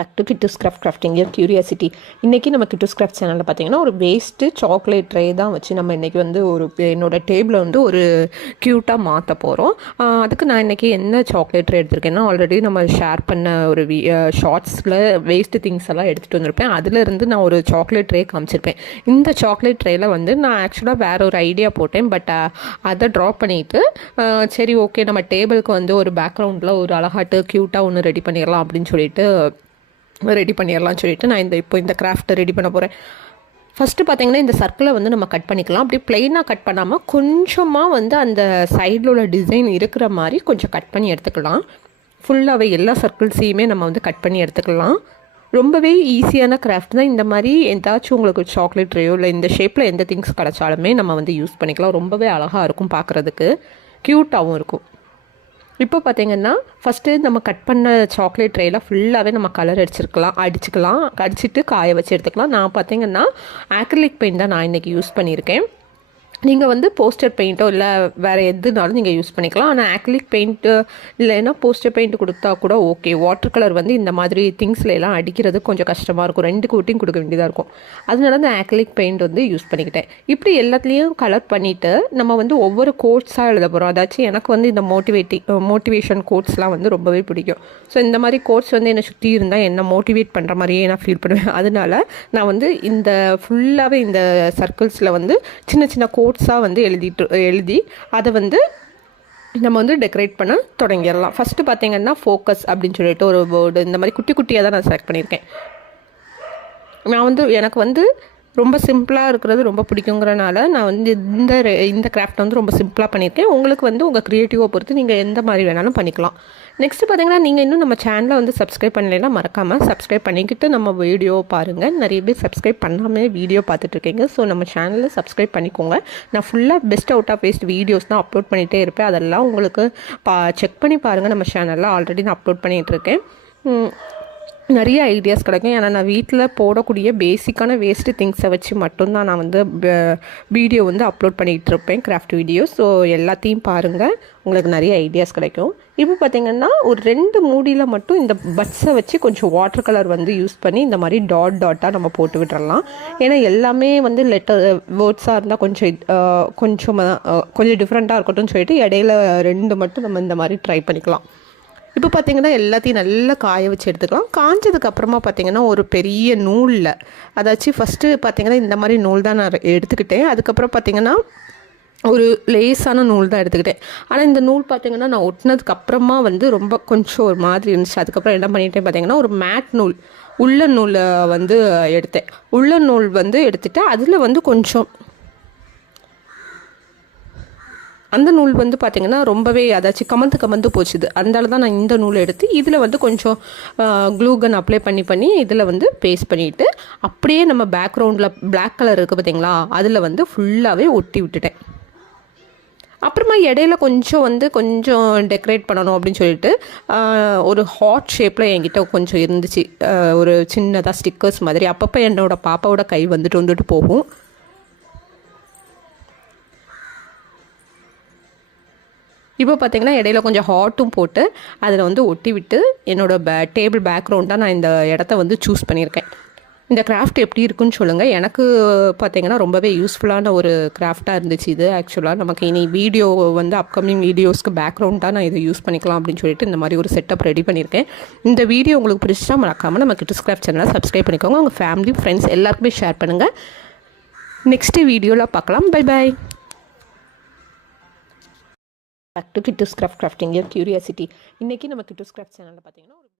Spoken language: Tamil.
Back to Kittoos craft crafting year curiosity இன்றைக்கி நம்ம கிட்டூஸ் கிராஃப்ட் சேனலில் பார்த்தீங்கன்னா ஒரு வேஸ்ட்டு சாக்லேட் ட்ரே தான் வச்சு நம்ம இன்றைக்கி வந்து ஒரு என்னோடய டேபிளை வந்து ஒரு க்யூட்டாக மாற்ற போகிறோம் அதுக்கு நான் இன்றைக்கி என்ன சாக்லேட் ட்ரே எடுத்திருக்கேன்னா ஆல்ரெடி நம்ம ஷேர் பண்ண ஒரு ஷார்ட்ஸில் வேஸ்ட்டு திங்ஸ் எல்லாம் எடுத்துகிட்டு வந்திருப்பேன். அதுலேருந்து நான் ஒரு சாக்லேட் ட்ரே காமிச்சிருப்பேன். இந்த சாக்லேட் ட்ரேயில் வந்து நான் ஆக்சுவலாக வேற ஒரு ஐடியா போட்டேன். பட் அதை ட்ராப் பண்ணிவிட்டு சரி ஓகே நம்ம டேபிளுக்கு வந்து ஒரு பேக்ரவுண்டில் ஒரு அழகாட்டு க்யூட்டாக ஒன்று ரெடி பண்ணிடலாம் அப்படின்னு சொல்லிட்டு ரெடி பண்ணிடலாம்னு சொல்லிட்டு நான் இந்த இப்போ இந்த கிராஃப்ட்டை ரெடி பண்ண போகிறேன் ஃபஸ்ட்டு பார்த்தீங்கன்னா இந்த சர்க்கிளை வந்து நம்ம கட் பண்ணிக்கலாம். அப்படி பிளெயினாக கட் பண்ணாமல் கொஞ்சமாக வந்து அந்த சைடில் உள்ள டிசைன் இருக்கிற மாதிரி கொஞ்சம் கட் பண்ணி எடுத்துக்கலாம். ஃபுல்லாகவே எல்லா சர்க்கிள்ஸையுமே நம்ம வந்து கட் பண்ணி எடுத்துக்கலாம். ரொம்பவே ஈஸியான கிராஃப்ட் தான். இந்த மாதிரி ஏதாச்சும் உங்களுக்கு சாக்லேட் ட்ரேயோ இல்லை இந்த ஷேப்பில் எந்த திங்ஸ் கிடச்சாலுமே நம்ம வந்து யூஸ் பண்ணிக்கலாம். ரொம்பவே அழகாக இருக்கும் பார்க்குறதுக்கு க்யூட்டாகவும் இருக்கும். இப்போ பார்த்தீங்கன்னா ஃபஸ்ட்டு நம்ம கட் பண்ண சாக்லேட் ட்ரேயில் ஃபுல்லாகவே நம்ம கலர் அடிச்சிருக்கலாம் அடிச்சுக்கலாம் அடிச்சுட்டு காய வச்சு எடுத்துக்கலாம். நான் பார்த்தீங்கன்னா ஆக்ரிலிக் பெயிண்ட் தான் நான் இன்றைக்கி யூஸ் பண்ணியிருக்கேன். நீங்கள் வந்து போஸ்டர் பெயிண்ட்டோ இல்லை வேறு எதுனாலும் நீங்கள் யூஸ் பண்ணிக்கலாம். ஆனால் ஆக்ரிலிக் பெயிண்ட்டு இல்லைன்னா போஸ்டர் பெயிண்ட் கொடுத்தா கூட ஓகே வாட்டர் கலர் வந்து இந்த மாதிரி திங்ஸில் எல்லாம் அடிக்கிறது கொஞ்சம் கஷ்டமாக இருக்கும். ரெண்டு கோட்டிங் கொடுக்க வேண்டியதாக இருக்கும். அதனால அந்த ஆக்லிக் பெயிண்ட் வந்து யூஸ் பண்ணிக்கிட்டேன். இப்படி எல்லாத்துலேயும் கலர் பண்ணிவிட்டு நம்ம வந்து ஒவ்வொரு கோட்ஸாக எழுத போகிறோம் அதாச்சும் எனக்கு வந்து இந்த மோட்டிவேட்டிங் மோட்டிவேஷன் கோட்ஸ்லாம் வந்து ரொம்பவே பிடிக்கும். ஸோ இந்த மாதிரி கோட்ஸ் வந்து என்னை சுற்றி இருந்தால் என்ன மோட்டிவேட் பண்ணுற மாதிரியே நான் ஃபீல் பண்ணுவேன். அதனால நான் வந்து இந்த ஃபுல்லாகவே இந்த சர்க்கிள்ஸில் வந்து சின்ன சின்ன கோட் கோட்ஸாக வந்து எழுதிட்டு எழுதி அதை வந்து நம்ம வந்து டெக்கரேட் பண்ண தொடங்கிடலாம். ஃபஸ்ட்டு பார்த்தீங்கன்னா ஃபோக்கஸ் அப்படின்னு சொல்லிட்டு ஒரு வேர்டு இந்த மாதிரி குட்டி குட்டியாக தான் நான் செலக்ட் பண்ணியிருக்கேன். நான் வந்து எனக்கு வந்து ரொம்ப சிம்பிளாக இருக்கிறது ரொம்ப பிடிக்குங்கிறனால நான் வந்து இந்த இந்த கிராஃப்ட் வந்து ரொம்ப சிம்பிளாக பண்ணியிருக்கேன். உங்களுக்கு வந்து உங்கள் க்ரியேட்டிவை பொறுத்து நீங்கள் எந்த மாதிரி வேணாலும் பண்ணிக்கலாம். நெக்ஸ்ட்டு பார்த்தீங்கன்னா நீங்கள் இன்னும் நம்ம சேனலை வந்து சப்ஸ்கிரைப் பண்ணலைன்னா மறக்காமல் சப்ஸ்கிரைப் பண்ணிக்கிட்டு நம்ம வீடியோ பாருங்கள் நிறைய பேர் சப்ஸ்கிரைப் பண்ணாமல் வீடியோ பார்த்துட்ருக்கீங்க ஸோ நம்ம சேனலில் சப்ஸ்கிரைப் பண்ணிக்கோங்க. நான் ஃபுல்லாக best out of waste videos தான் அப்லோட் பண்ணிகிட்டே இருப்பேன். அதெல்லாம் உங்களுக்கு பா செக் பண்ணி பாருங்கள் நம்ம சேனலில் ஆல்ரெடி நான் அப்லோட் பண்ணிகிட்ருக்கேன் நிறைய ஐடியாஸ் கிடைக்கும். ஏன்னா நான் வீட்டில் போடக்கூடிய பேசிக்கான வேஸ்ட்டு திங்ஸை வச்சு மட்டும்தான் நான் வந்து வீடியோ வந்து அப்லோட் பண்ணிகிட்டு இருப்பேன் கிராஃப்ட் வீடியோ ஸோ எல்லாத்தையும் பாருங்கள் உங்களுக்கு நிறைய ஐடியாஸ் கிடைக்கும். இப்போ பார்த்திங்கன்னா ஒரு ரெண்டு மூடியில் மட்டும் இந்த பட்ஸை வச்சு கொஞ்சம் வாட்டர் கலர் வந்து யூஸ் பண்ணி இந்த மாதிரி டாட் டாட்டாக நம்ம போட்டு விட்டுறலாம். ஏன்னா எல்லாமே வந்து லெட்டர் வேர்ட்ஸாக இருந்தால் கொஞ்சம் கொஞ்சம் கொஞ்சம் டிஃப்ரெண்ட்டாக இருக்கட்டும்னு சொல்லிட்டு இடையில ரெண்டு மட்டும் நம்ம இந்த மாதிரி ட்ரை பண்ணிக்கலாம். இப்போ பார்த்திங்கன்னா எல்லாத்தையும் நல்லா காய வச்சு எடுத்துக்கலாம். காஞ்சதுக்கப்புறமா பார்த்திங்கன்னா ஒரு பெரிய நூலில் அதாச்சும் ஃபஸ்ட்டு பார்த்திங்கன்னா இந்த மாதிரி நூல் தான் நான் எடுத்துக்கிட்டேன். அதுக்கப்புறம் பார்த்திங்கன்னா ஒரு லேஸான நூல் தான் எடுத்துக்கிட்டேன். ஆனால் இந்த நூல் பார்த்திங்கன்னா நான் ஒட்டினதுக்கு அப்புறமா வந்து ரொம்ப கொஞ்சம் ஒரு மாதிரி இருந்துச்சு. அதுக்கப்புறம் என்ன பண்ணிட்டேன் பார்த்திங்கன்னா ஒரு மேட் நூல் உள்ள நூலை வந்து எடுத்தேன். உள்ள நூல் வந்து எடுத்துகிட்டு அதில் வந்து கொஞ்சம் அந்த நூல் வந்து பார்த்திங்கன்னா ரொம்பவே அதாச்சும் கமந்து கமந்து போச்சுது. அதனால தான் நான் இந்த நூலை எடுத்து இதில் வந்து கொஞ்சம் க்ளூகன் அப்ளை பண்ணி பண்ணி இதில் வந்து பேஸ்ட் பண்ணிவிட்டு அப்படியே நம்ம பேக்ரவுண்டில் பிளாக் கலர் இருக்குது பார்த்தீங்களா அதில் வந்து ஃபுல்லாகவே ஒட்டி விட்டுட்டேன். அப்புறமா இடையில கொஞ்சம் வந்து கொஞ்சம் டெக்கரேட் பண்ணணும் அப்படின்னு சொல்லிட்டு ஒரு ஹாட் ஷேப்பில் என்கிட்ட கொஞ்சம் இருந்துச்சு. ஒரு சின்னதாக ஸ்டிக்கர்ஸ் மாதிரி. அப்பப்போ என்னோடய பாப்பாவோட கை வந்துட்டு வந்துட்டு போகும். இப்போ பார்த்தீங்கன்னா இடையில கொஞ்சம் ஹாட்டும் போட்டு அதில் வந்து ஒட்டி விட்டு என்னோடய பே டேபிள் பேக்ரவுண்டாக நான் இந்த இடத்த வந்து சூஸ் பண்ணியிருக்கேன். இந்த கிராஃப்ட் எப்படி இருக்குன்னு சொல்லுங்கள் எனக்கு பார்த்தீங்கன்னா ரொம்பவே யூஸ்ஃபுல்லான ஒரு கிராஃப்டாக இருந்துச்சு இது ஆக்சுவலாக நமக்கு இனி வீடியோ வந்து அப்கமிங் வீடியோஸ்க்கு பேக்ரவுண்டாக நான் இதை யூஸ் பண்ணிக்கலாம் அப்படின்னு சொல்லிட்டு இந்த மாதிரி ஒரு செட்டப் ரெடி பண்ணியிருக்கேன். இந்த வீடியோ உங்களுக்கு பிடிச்சா மறக்காமல் நம்ம கிட்ட கிராஃப்ட் சேனலை சப்ஸ்கிரைப் பண்ணிக்கோங்க. உங்கள் ஃபேமிலி ஃப்ரெண்ட்ஸ் எல்லாருக்குமே ஷேர் பண்ணுங்கள் நெக்ஸ்ட்டு வீடியோவில் பார்க்கலாம். Bye bye back to Kittoos craft crafting curiosity இன்றைக்கி நம்ம கிட்டூஸ் கிராஃப்ட் சேனலில் பார்த்தீங்கன்னா